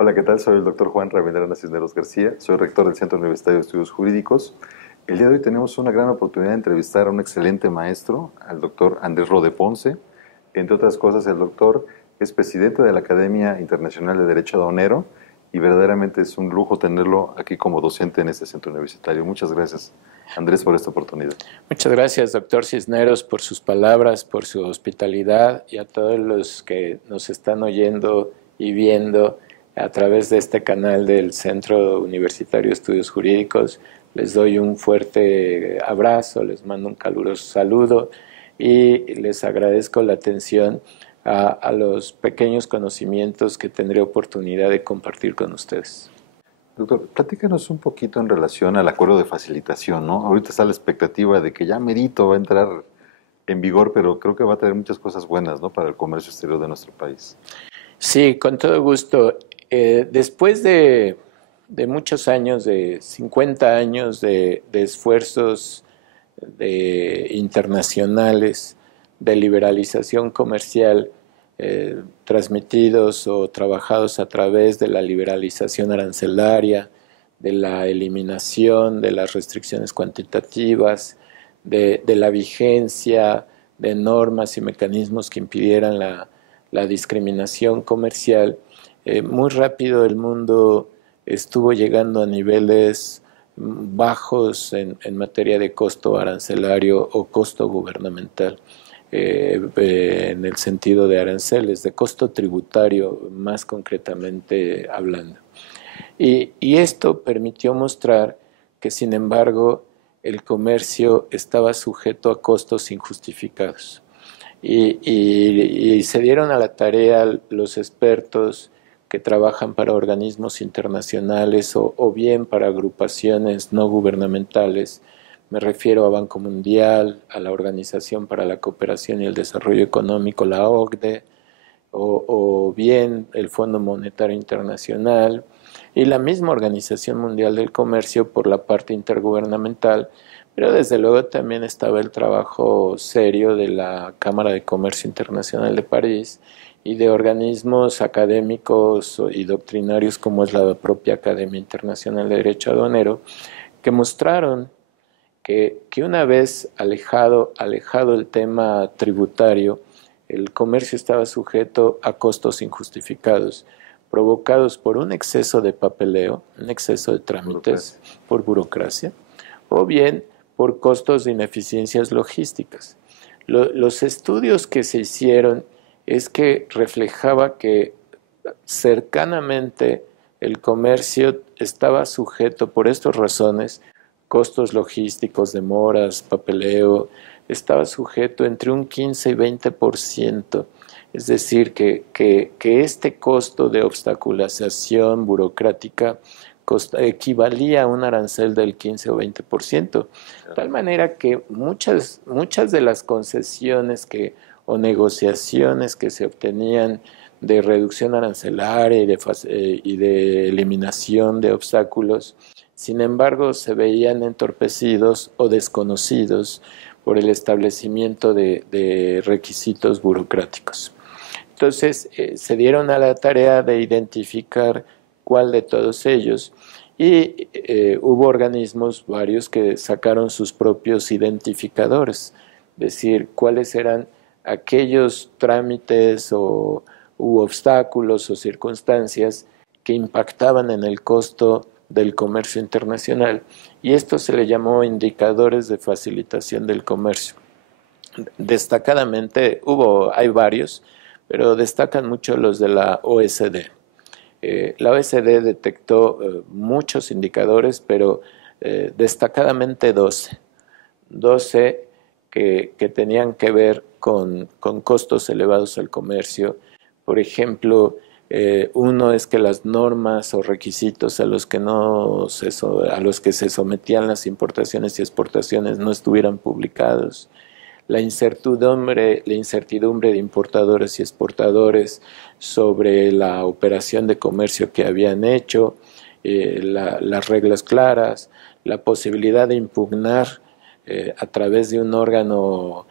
Hola, ¿qué tal? Soy el doctor Juan Ravindrana Cisneros García, soy rector del Centro Universitario de Estudios Jurídicos. El día de hoy tenemos una gran oportunidad de entrevistar a un excelente maestro, al doctor Andrés Rode Ponce. Entre otras cosas, el doctor es presidente de la Academia Internacional de Derecho Aduanero y verdaderamente es un lujo tenerlo aquí como docente en este centro universitario. Muchas gracias, Andrés, por esta oportunidad. Muchas gracias, doctor Cisneros, por sus palabras, por su hospitalidad y a todos los que nos están oyendo y viendo a través de este canal del Centro Universitario de Estudios Jurídicos. Les doy un fuerte abrazo, les mando un caluroso saludo y les agradezco la atención a los pequeños conocimientos que tendré oportunidad de compartir con ustedes. Doctor, platícanos un poquito en relación al acuerdo de facilitación, ¿no? Ahorita está la expectativa de que ya merito va a entrar en vigor, pero creo que va a traer muchas cosas buenas, ¿no? Para el comercio exterior de nuestro país. Sí, con todo gusto. Después de muchos años, de 50 años de esfuerzos internacionales de liberalización comercial, transmitidos o trabajados a través de la liberalización arancelaria, de la eliminación de las restricciones cuantitativas, de la vigencia de normas y mecanismos que impidieran la discriminación comercial. Muy rápido el mundo estuvo llegando a niveles bajos en materia de costo arancelario o costo gubernamental, en el sentido de aranceles, de costo tributario más concretamente hablando. Y esto permitió mostrar que, sin embargo, el comercio estaba sujeto a costos injustificados. Y se dieron a la tarea los expertos que trabajan para organismos internacionales o bien para agrupaciones no gubernamentales. Me refiero a Banco Mundial, a la Organización para la Cooperación y el Desarrollo Económico, la OCDE, o bien el Fondo Monetario Internacional y la misma Organización Mundial del Comercio por la parte intergubernamental, pero desde luego también estaba el trabajo serio de la Cámara de Comercio Internacional de París y de organismos académicos y doctrinarios como es la propia Academia Internacional de Derecho Aduanero, que mostraron que una vez alejado el tema tributario, el comercio estaba sujeto a costos injustificados, provocados por un exceso de papeleo, un exceso de trámites, por burocracia, o bien por costos de ineficiencias logísticas. Los estudios que se hicieron es que reflejaba que cercanamente el comercio estaba sujeto por estas razones, costos logísticos, demoras, papeleo, estaba sujeto entre un 15 y 20%. Es decir, que este costo de obstaculización burocrática equivalía a un arancel del 15 o 20%. De tal manera que muchas de las concesiones o negociaciones que se obtenían de reducción arancelaria y de eliminación de obstáculos, sin embargo, se veían entorpecidos o desconocidos por el establecimiento de requisitos burocráticos. Entonces, se dieron a la tarea de identificar cuál de todos ellos y hubo organismos varios que sacaron sus propios identificadores, es decir, cuáles eran aquellos trámites u obstáculos o circunstancias que impactaban en el costo del comercio internacional, y esto se le llamó indicadores de facilitación del comercio. Destacadamente hay varios, pero destacan mucho los de la OSD. La OSD detectó muchos indicadores, pero destacadamente 12 que tenían que ver con costos elevados al comercio. Por ejemplo, uno es que las normas o requisitos a los que se sometían las importaciones y exportaciones no estuvieran publicados. La incertidumbre de importadores y exportadores sobre la operación de comercio que habían hecho, las reglas claras, la posibilidad de impugnar a través de un órgano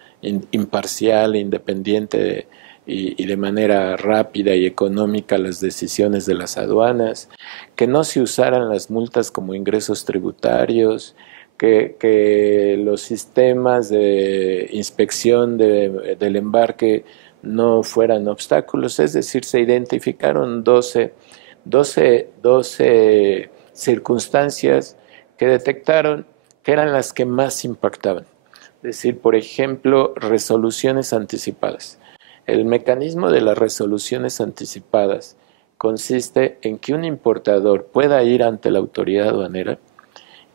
imparcial e independiente y de manera rápida y económica las decisiones de las aduanas, que no se usaran las multas como ingresos tributarios, que los sistemas de inspección del embarque no fueran obstáculos, es decir, se identificaron 12 circunstancias que detectaron que eran las que más impactaban. Es decir, por ejemplo, resoluciones anticipadas. El mecanismo de las resoluciones anticipadas consiste en que un importador pueda ir ante la autoridad aduanera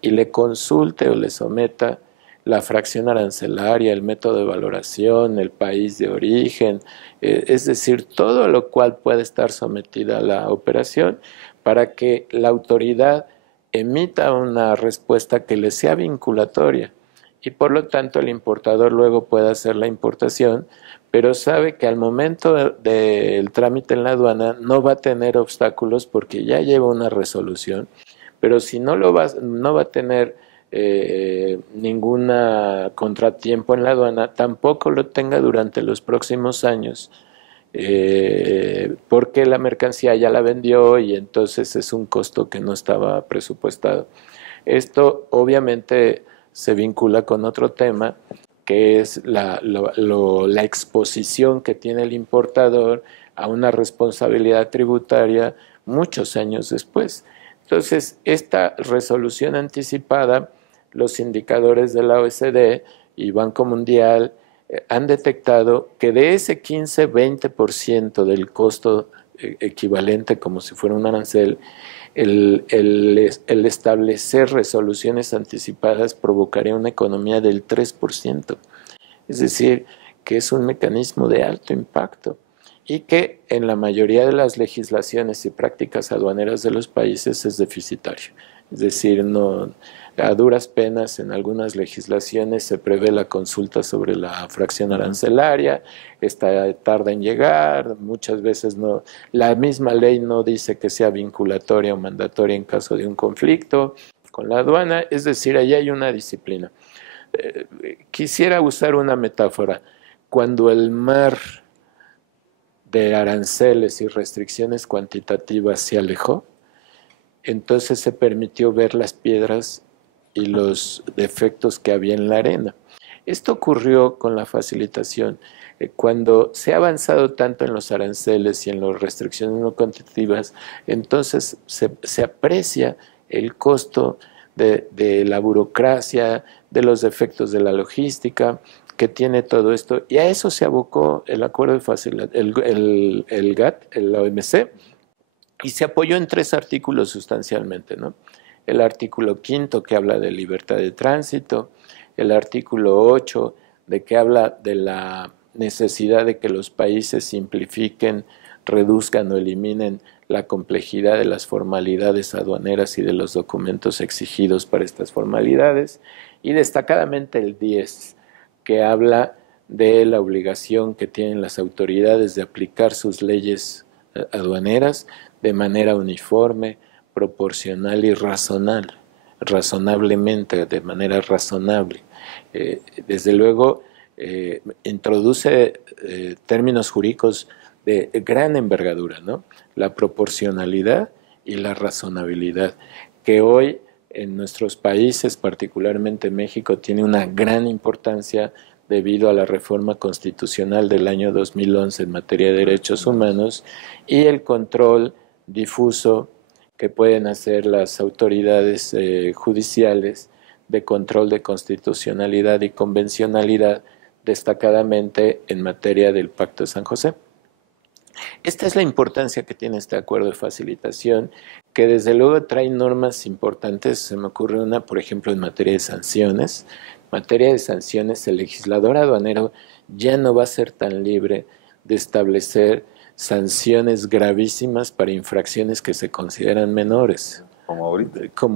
y le consulte o le someta la fracción arancelaria, el método de valoración, el país de origen, es decir, todo lo cual puede estar sometida a la operación para que la autoridad emita una respuesta que le sea vinculatoria y por lo tanto el importador luego puede hacer la importación, pero sabe que al momento del trámite en la aduana no va a tener obstáculos porque ya lleva una resolución, pero si no no va a tener ningún contratiempo en la aduana, tampoco lo tenga durante los próximos años, porque la mercancía ya la vendió y entonces es un costo que no estaba presupuestado. Esto obviamente se vincula con otro tema, que es la exposición que tiene el importador a una responsabilidad tributaria muchos años después. Entonces, esta resolución anticipada, los indicadores de la OECD y Banco Mundial han detectado que de ese 15-20% del costo equivalente como si fuera un arancel, el establecer resoluciones anticipadas provocaría una economía del 3%. Es decir, que es un mecanismo de alto impacto y que en la mayoría de las legislaciones y prácticas aduaneras de los países es deficitario. Es decir, no, a duras penas en algunas legislaciones se prevé la consulta sobre la fracción arancelaria, esta tarda en llegar, muchas veces no, la misma ley no dice que sea vinculatoria o mandatoria en caso de un conflicto con la aduana, es decir, ahí hay una disciplina. Quisiera usar una metáfora. Cuando el mar de aranceles y restricciones cuantitativas se alejó, entonces se permitió ver las piedras y los defectos que había en la arena. Esto ocurrió con la facilitación. Cuando se ha avanzado tanto en los aranceles y en las restricciones no cuantitativas, entonces se aprecia el costo de la burocracia, de los defectos de la logística, que tiene todo esto, y a eso se abocó el acuerdo de facilitación, el GATT, la OMC, y se apoyó en 3 artículos sustancialmente, ¿no? El artículo 5 que habla de libertad de tránsito, el artículo 8 de que habla de la necesidad de que los países simplifiquen, reduzcan o eliminen la complejidad de las formalidades aduaneras y de los documentos exigidos para estas formalidades, y destacadamente el 10 que habla de la obligación que tienen las autoridades de aplicar sus leyes aduaneras de manera uniforme, proporcional y razonablemente, de manera razonable. Desde luego, introduce términos jurídicos de gran envergadura, ¿no? La proporcionalidad y la razonabilidad, que hoy en nuestros países, particularmente México, tiene una gran importancia debido a la reforma constitucional del año 2011 en materia de derechos humanos y el control difuso que pueden hacer las autoridades judiciales de control de constitucionalidad y convencionalidad, destacadamente en materia del Pacto de San José. Esta es la importancia que tiene este acuerdo de facilitación, que desde luego trae normas importantes. Se me ocurre una, por ejemplo, en materia de sanciones. En materia de sanciones, el legislador aduanero ya no va a ser tan libre de establecer sanciones gravísimas para infracciones que se consideran menores. Como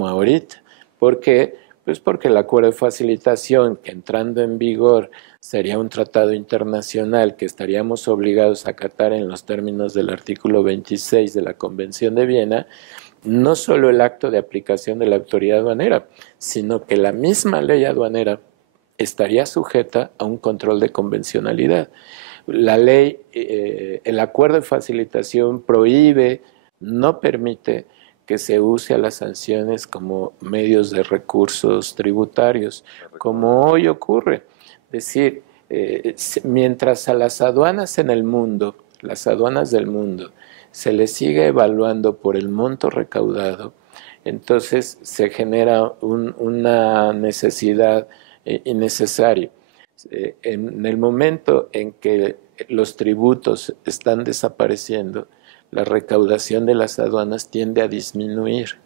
ahorita. ¿Por qué? Pues porque el acuerdo de facilitación, que entrando en vigor sería un tratado internacional que estaríamos obligados a acatar en los términos del artículo 26 de la Convención de Viena, no solo el acto de aplicación de la autoridad aduanera, sino que la misma ley aduanera estaría sujeta a un control de convencionalidad. La ley, el acuerdo de facilitación prohíbe, no permite que se use a las sanciones como medios de recursos tributarios, como hoy ocurre. Es decir, mientras a las aduanas en el mundo, las aduanas del mundo, se les sigue evaluando por el monto recaudado, entonces se genera una necesidad innecesaria. En el momento en que los tributos están desapareciendo, la recaudación de las aduanas tiende a disminuir.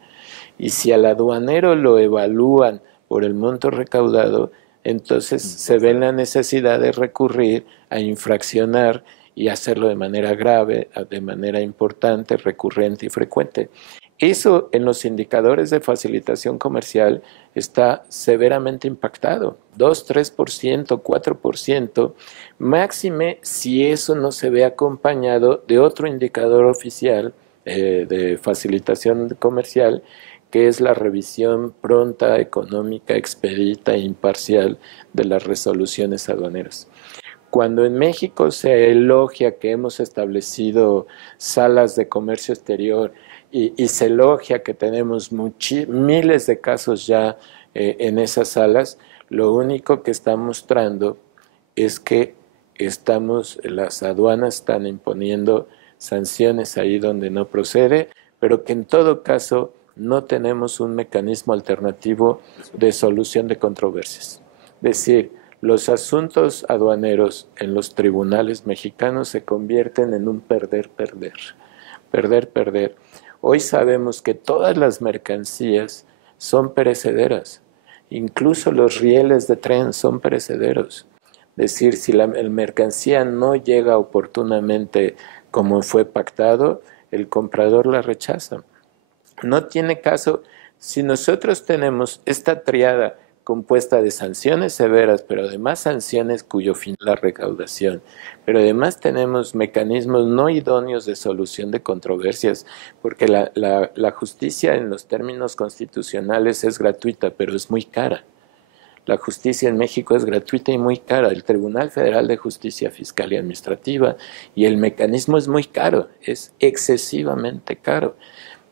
Y si al aduanero lo evalúan por el monto recaudado, entonces se ve la necesidad de recurrir a infraccionar y hacerlo de manera grave, de manera importante, recurrente y frecuente. Eso en los indicadores de facilitación comercial está severamente impactado, 2, 3%, 4%, máxime si eso no se ve acompañado de otro indicador oficial de facilitación comercial, que es la revisión pronta, económica, expedita e imparcial de las resoluciones aduaneras. Cuando en México se elogia que hemos establecido salas de comercio exterior y se elogia que tenemos miles de casos ya en esas salas, lo único que está mostrando es que las aduanas están imponiendo sanciones ahí donde no procede, pero que en todo caso no tenemos un mecanismo alternativo de solución de controversias. Es decir, los asuntos aduaneros en los tribunales mexicanos se convierten en un perder-perder. Perder-perder. Hoy sabemos que todas las mercancías son perecederas. Incluso los rieles de tren son perecederos. Es decir, si la mercancía no llega oportunamente como fue pactado, el comprador la rechaza. No tiene caso, si nosotros tenemos esta triada compuesta de sanciones severas, pero además sanciones cuyo fin es la recaudación, pero además tenemos mecanismos no idóneos de solución de controversias, porque la justicia en los términos constitucionales es gratuita, pero es muy cara. La justicia en México es gratuita y muy cara. El Tribunal Federal de Justicia Fiscal y Administrativa y el mecanismo es muy caro, es excesivamente caro.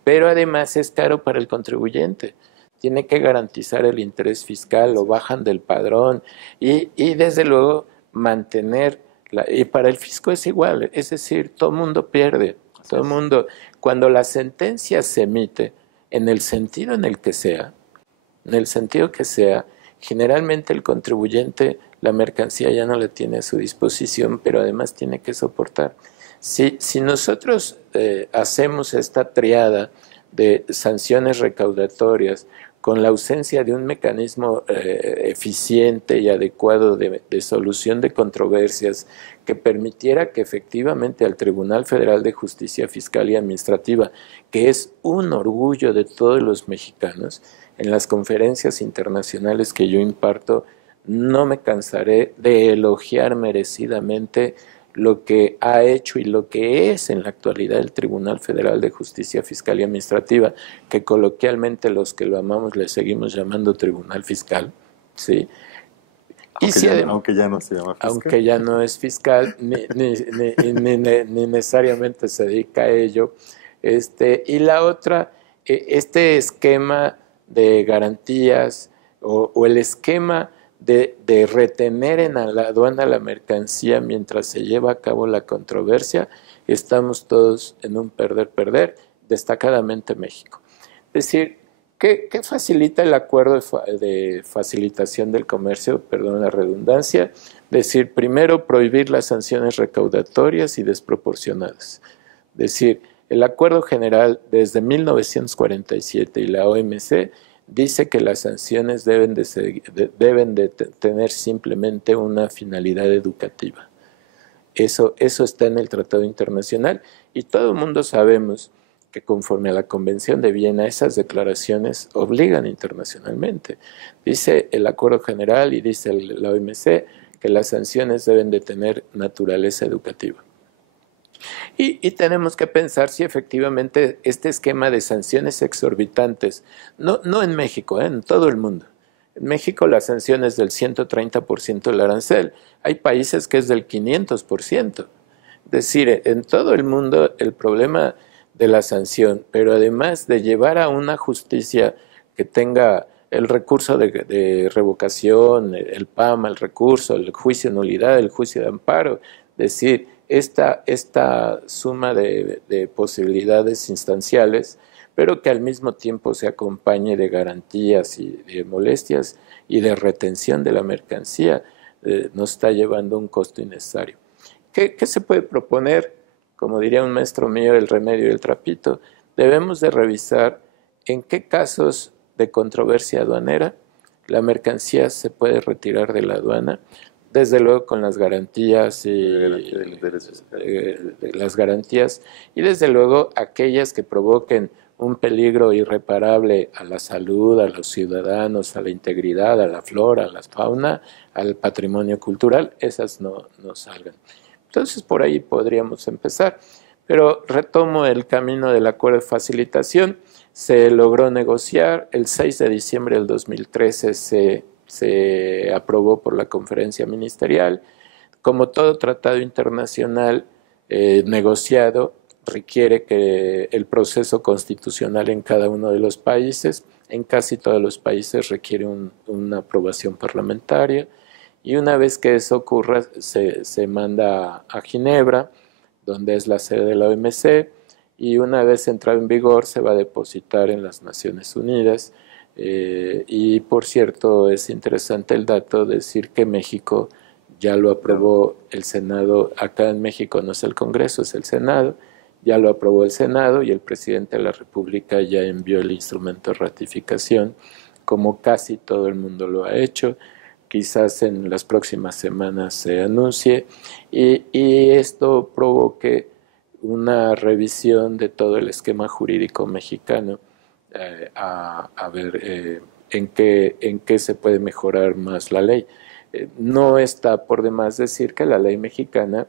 Pero además es caro para el contribuyente. Tiene que garantizar el interés fiscal, lo bajan del padrón y desde luego mantener, y para el fisco es igual, es decir, todo el mundo pierde, todo el mundo, cuando la sentencia se emite, en el sentido en el que sea, generalmente el contribuyente la mercancía ya no la tiene a su disposición, pero además tiene que soportar. Si nosotros hacemos esta triada de sanciones recaudatorias con la ausencia de un mecanismo eficiente y adecuado de solución de controversias que permitiera que efectivamente al Tribunal Federal de Justicia Fiscal y Administrativa, que es un orgullo de todos los mexicanos, en las conferencias internacionales que yo imparto, no me cansaré de elogiar merecidamente lo que ha hecho y lo que es en la actualidad el Tribunal Federal de Justicia Fiscal y Administrativa, que coloquialmente los que lo amamos le seguimos llamando Tribunal Fiscal, ¿sí? Aunque ya no se llama fiscal. Aunque ya no es fiscal, ni necesariamente se dedica a ello. Y la otra, este esquema de garantías o el esquema de retener en la aduana la mercancía mientras se lleva a cabo la controversia, estamos todos en un perder-perder, destacadamente México. Es decir, ¿qué facilita el acuerdo de facilitación del comercio? Perdón la redundancia. Es decir, primero, prohibir las sanciones recaudatorias y desproporcionadas. Es decir, el acuerdo general desde 1947 y la OMC dice que las sanciones deben de tener simplemente una finalidad educativa. Eso está en el Tratado Internacional y todo el mundo sabemos que conforme a la Convención de Viena esas declaraciones obligan internacionalmente. Dice el Acuerdo General y dice la OMC que las sanciones deben de tener naturaleza educativa. Y tenemos que pensar si efectivamente este esquema de sanciones exorbitantes, no en México, en todo el mundo, En México la sanción es del 130% del arancel. Hay países que es del 500%. Es decir, en todo el mundo el problema de la sanción, pero además de llevar a una justicia que tenga el recurso de revocación, el PAMA, el recurso, el juicio de nulidad, el juicio de amparo, es decir, esta suma de posibilidades instanciales, pero que al mismo tiempo se acompañe de garantías y de molestias y de retención de la mercancía, nos está llevando a un costo innecesario. ¿Qué se puede proponer? Como diría un maestro mío, el remedio y el trapito. Debemos de revisar en qué casos de controversia aduanera la mercancía se puede retirar de la aduana, desde luego con las garantías las garantías y desde luego aquellas que provoquen un peligro irreparable a la salud, a los ciudadanos, a la integridad, a la flora, a la fauna, al patrimonio cultural, esas no salgan. Entonces por ahí podríamos empezar, pero retomo el camino del acuerdo de facilitación. Se logró negociar, el 6 de diciembre del 2013 se aprobó por la conferencia ministerial. Como todo tratado internacional negociado, requiere que el proceso constitucional en cada uno de los países, en casi todos los países requiere una aprobación parlamentaria, y una vez que eso ocurra se manda a Ginebra, donde es la sede de la OMC, y una vez entrado en vigor se va a depositar en las Naciones Unidas. Y por cierto, es interesante el dato de decir que México ya lo aprobó el Senado. Acá en México no es el Congreso, es el Senado. Ya lo aprobó el Senado y el presidente de la República ya envió el instrumento de ratificación, como casi todo el mundo lo ha hecho. Quizás en las próximas semanas se anuncie y esto provoque una revisión de todo el esquema jurídico mexicano, a ver en qué se puede mejorar más la ley. No está por demás decir que la ley mexicana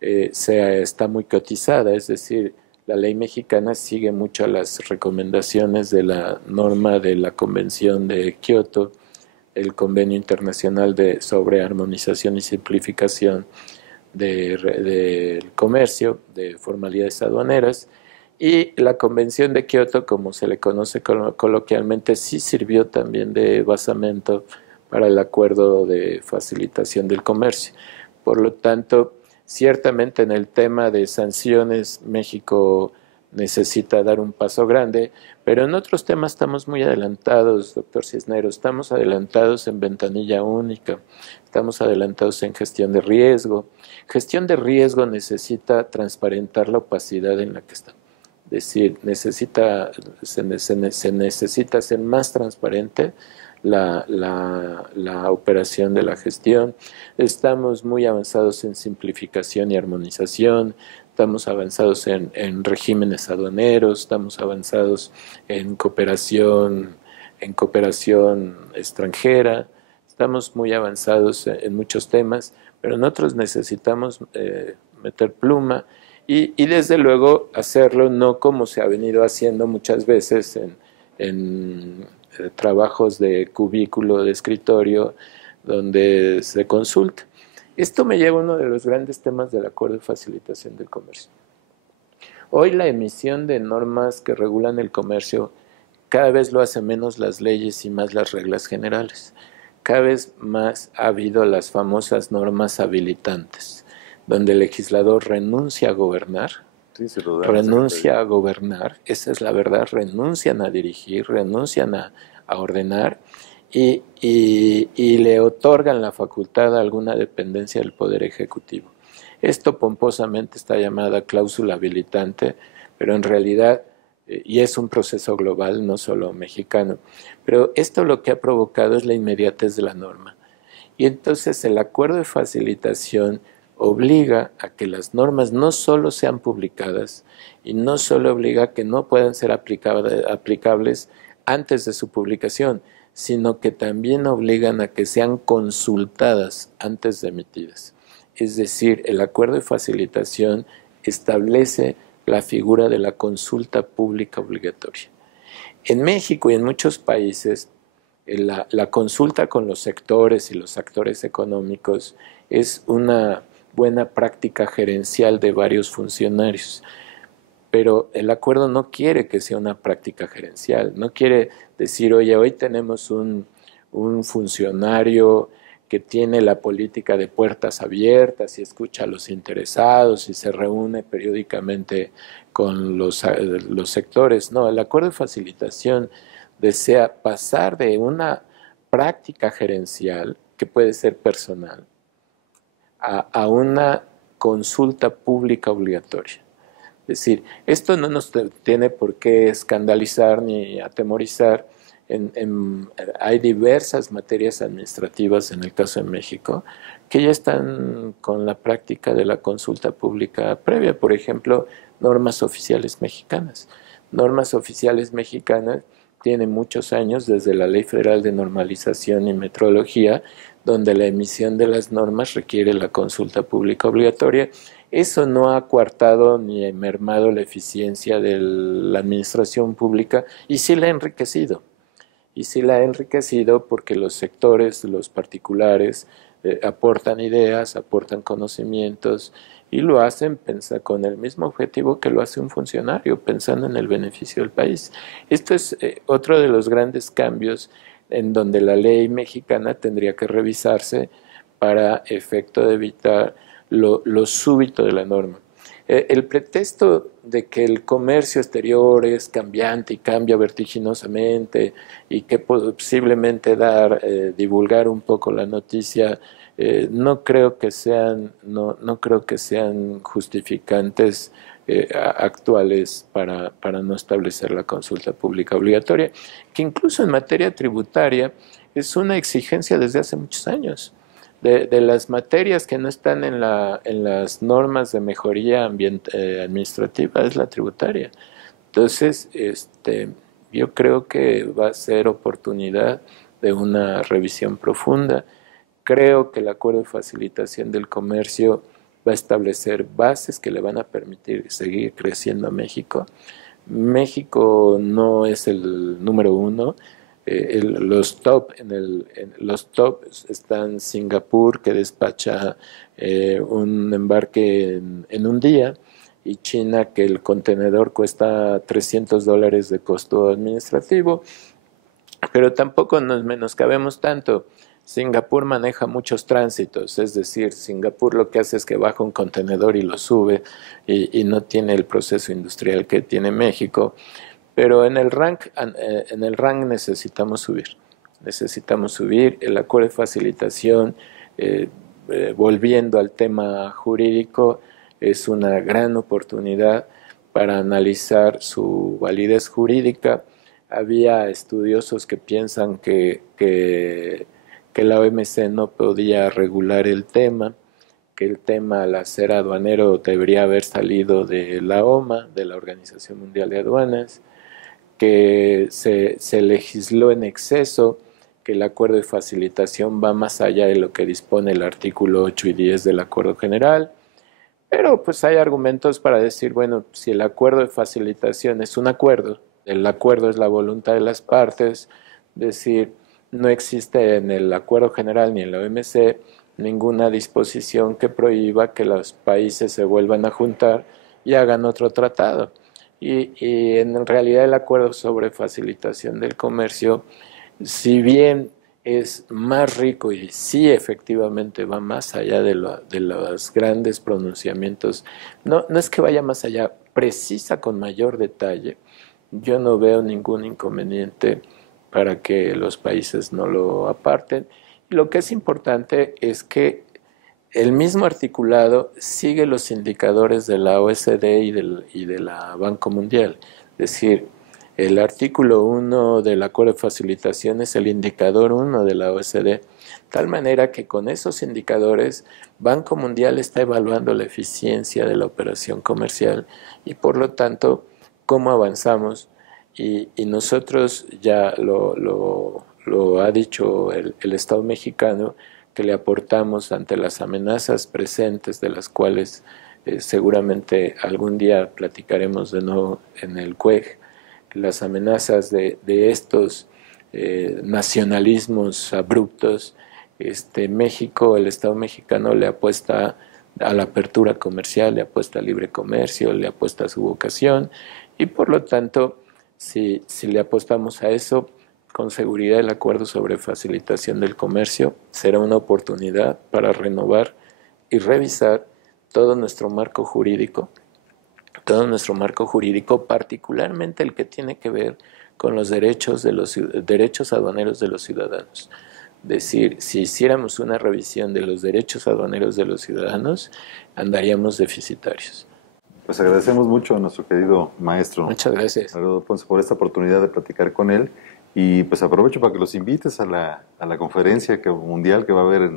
está muy cotizada, es decir, la ley mexicana sigue mucho las recomendaciones de la norma de la Convención de Kioto, el Convenio Internacional sobre Armonización y Simplificación del Comercio, de formalidades aduaneras, y la Convención de Kioto, como se le conoce coloquialmente, sí sirvió también de basamento para el acuerdo de facilitación del comercio. Por lo tanto, ciertamente en el tema de sanciones, México necesita dar un paso grande, pero en otros temas estamos muy adelantados, doctor Cisneros. Estamos adelantados en ventanilla única, estamos adelantados en gestión de riesgo. Gestión de riesgo necesita transparentar la opacidad en la que está. Es decir, se necesita hacer más transparente la operación de la gestión. Estamos muy avanzados en simplificación y armonización, estamos avanzados en regímenes aduaneros, estamos avanzados en cooperación extranjera, estamos muy avanzados en muchos temas, pero nosotros necesitamos meter pluma y desde luego hacerlo no como se ha venido haciendo muchas veces en trabajos de cubículo, de escritorio, donde se consulta. Esto me lleva a uno de los grandes temas del Acuerdo de Facilitación del Comercio. Hoy la emisión de normas que regulan el comercio cada vez lo hace menos las leyes y más las reglas generales. Cada vez más ha habido las famosas normas habilitantes, donde el legislador renuncia a gobernar, renuncia a gobernar, esa es la verdad, renuncian a dirigir, renuncian a ordenar y le otorgan la facultad a alguna dependencia del Poder Ejecutivo. Esto pomposamente está llamada cláusula habilitante, pero en realidad, y es un proceso global, no solo mexicano, pero esto lo que ha provocado es la inmediatez de la norma. Y entonces el acuerdo de facilitación obliga a que las normas no solo sean publicadas y no solo obliga a que no puedan ser aplicables antes de su publicación, sino que también obligan a que sean consultadas antes de emitidas. Es decir, el acuerdo de facilitación establece la figura de la consulta pública obligatoria. En México y en muchos países, la consulta con los sectores y los actores económicos es una buena práctica gerencial de varios funcionarios, pero el acuerdo no quiere que sea una práctica gerencial, no quiere decir, oye, hoy tenemos un funcionario que tiene la política de puertas abiertas y escucha a los interesados y se reúne periódicamente con los sectores. No, el acuerdo de facilitación desea pasar de una práctica gerencial, que puede ser personal, a una consulta pública obligatoria. Es decir, esto no nos tiene por qué escandalizar ni atemorizar. Hay diversas materias administrativas, en el caso de México, que ya están con la práctica de la consulta pública previa. Por ejemplo, normas oficiales mexicanas. Normas oficiales mexicanas tienen muchos años, desde la Ley Federal de Normalización y Metrología, donde la emisión de las normas requiere la consulta pública obligatoria. Eso no ha coartado ni mermado la eficiencia de la administración pública, y sí la ha enriquecido. Y sí la ha enriquecido porque los sectores, los particulares, aportan ideas, aportan conocimientos y lo hacen con el mismo objetivo que lo hace un funcionario, pensando en el beneficio del país. Esto es otro de los grandes cambios en donde la ley mexicana tendría que revisarse para efecto de evitar lo súbito de la norma. El pretexto de que el comercio exterior es cambiante y cambia vertiginosamente y que posiblemente divulgar un poco la noticia, no creo que sean justificantes actuales para no establecer la consulta pública obligatoria, que incluso en materia tributaria es una exigencia desde hace muchos años. De las materias que no están en las normas de mejoría administrativa es la tributaria. Entonces, yo creo que va a ser oportunidad de una revisión profunda. Creo que el acuerdo de facilitación del comercio va a establecer bases que le van a permitir seguir creciendo a México. México no es el número uno. Los top están Singapur, que despacha un embarque en un día, y China, que el contenedor cuesta $300 de costo administrativo, pero tampoco nos menoscabemos tanto. Singapur maneja muchos tránsitos, es decir, Singapur lo que hace es que baja un contenedor y lo sube, y no tiene el proceso industrial que tiene México. Pero en el rank necesitamos subir el acuerdo de facilitación. Volviendo al tema jurídico, es una gran oportunidad para analizar su validez jurídica. Había estudiosos que piensan que la OMC no podía regular el tema, que el tema al ser aduanero debería haber salido de la OMA, de la Organización Mundial de Aduanas, que se legisló en exceso, que el acuerdo de facilitación va más allá de lo que dispone el artículo 8 y 10 del acuerdo general. Pero pues hay argumentos para decir, bueno, si el acuerdo de facilitación es un acuerdo, el acuerdo es la voluntad de las partes, decir, no existe en el acuerdo general ni en la OMC ninguna disposición que prohíba que los países se vuelvan a juntar y hagan otro tratado. Y en realidad el acuerdo sobre facilitación del comercio, si bien es más rico y sí efectivamente va más allá de los grandes pronunciamientos, no es que vaya más allá, precisa con mayor detalle. Yo no veo ningún inconveniente para que los países no lo aparten. Lo que es importante es que el mismo articulado sigue los indicadores de la OSD y de la Banco Mundial. Es decir, el artículo 1 del acuerdo de facilitación es el indicador 1 de la OSD, tal manera que con esos indicadores Banco Mundial está evaluando la eficiencia de la operación comercial y por lo tanto cómo avanzamos. Y nosotros ya lo ha dicho el Estado mexicano, que le aportamos ante las amenazas presentes, de las cuales seguramente algún día platicaremos de nuevo en el CUEG, las amenazas de estos nacionalismos abruptos. México, el Estado mexicano le apuesta a la apertura comercial, le apuesta al libre comercio, le apuesta a su vocación y por lo tanto, si le apostamos a eso, con seguridad el acuerdo sobre facilitación del comercio será una oportunidad para renovar y revisar todo nuestro marco jurídico, particularmente el que tiene que ver con los derechos aduaneros de los ciudadanos. Es decir, si hiciéramos una revisión de los derechos aduaneros de los ciudadanos, andaríamos deficitarios. Pues agradecemos mucho a nuestro querido maestro. Muchas gracias. Alfredo Ponce, por esta oportunidad de platicar con él. Y pues aprovecho para que los invites a la conferencia mundial que va a haber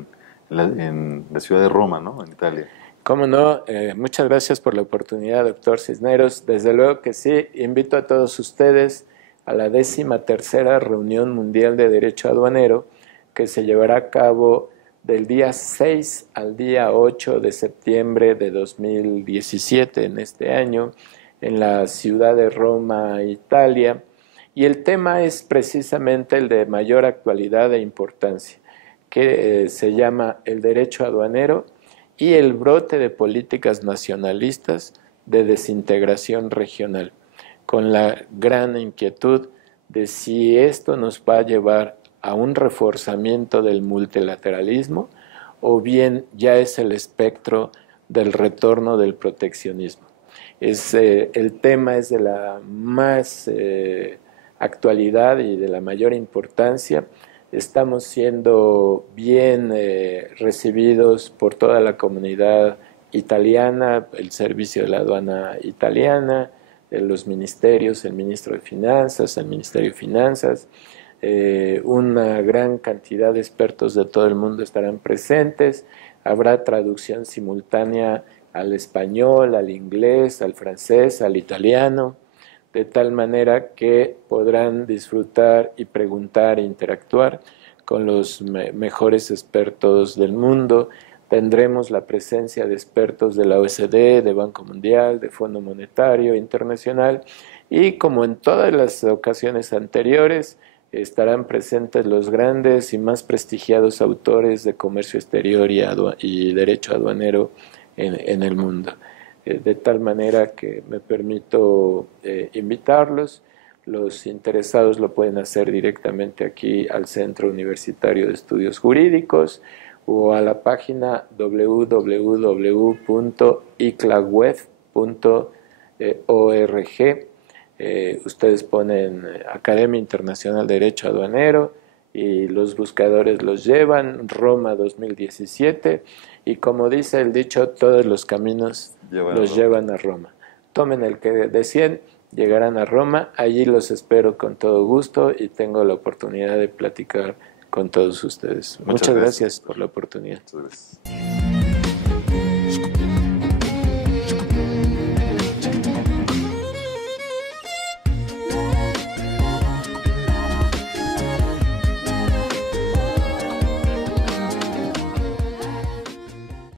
en la ciudad de Roma, ¿no? En Italia. Cómo no, muchas gracias por la oportunidad, doctor Cisneros. Desde luego que sí, invito a todos ustedes a la 13ª Reunión Mundial de Derecho Aduanero, que se llevará a cabo del día 6 al día 8 de septiembre de 2017, en este año, en la ciudad de Roma, Italia. Y el tema es precisamente el de mayor actualidad e importancia, que se llama el derecho aduanero y el brote de políticas nacionalistas de desintegración regional, con la gran inquietud de si esto nos va a llevar a un reforzamiento del multilateralismo o bien ya es el espectro del retorno del proteccionismo. El tema es de la más actualidad y de la mayor importancia. Estamos siendo bien recibidos por toda la comunidad italiana, el servicio de la aduana italiana, los ministerios, el ministro de Finanzas, el Ministerio de Finanzas. Una gran cantidad de expertos de todo el mundo estarán presentes. Habrá traducción simultánea al español, al inglés, al francés, al italiano, de tal manera que podrán disfrutar y preguntar e interactuar con los mejores expertos del mundo. Tendremos la presencia de expertos de la OECD, de Banco Mundial, de Fondo Monetario Internacional y, como en todas las ocasiones anteriores, estarán presentes los grandes y más prestigiados autores de comercio exterior y derecho aduanero en el mundo. De tal manera que me permito invitarlos. Los interesados lo pueden hacer directamente aquí al Centro Universitario de Estudios Jurídicos o a la página www.iclaweb.org. Ustedes ponen Academia Internacional de Derecho Aduanero y los buscadores los llevan, Roma 2017, y como dice el dicho, todos los caminos los llevan a Roma. Tomen el que deseen, llegarán a Roma, allí los espero con todo gusto y tengo la oportunidad de platicar con todos ustedes. Muchas gracias por la oportunidad. Muchas gracias.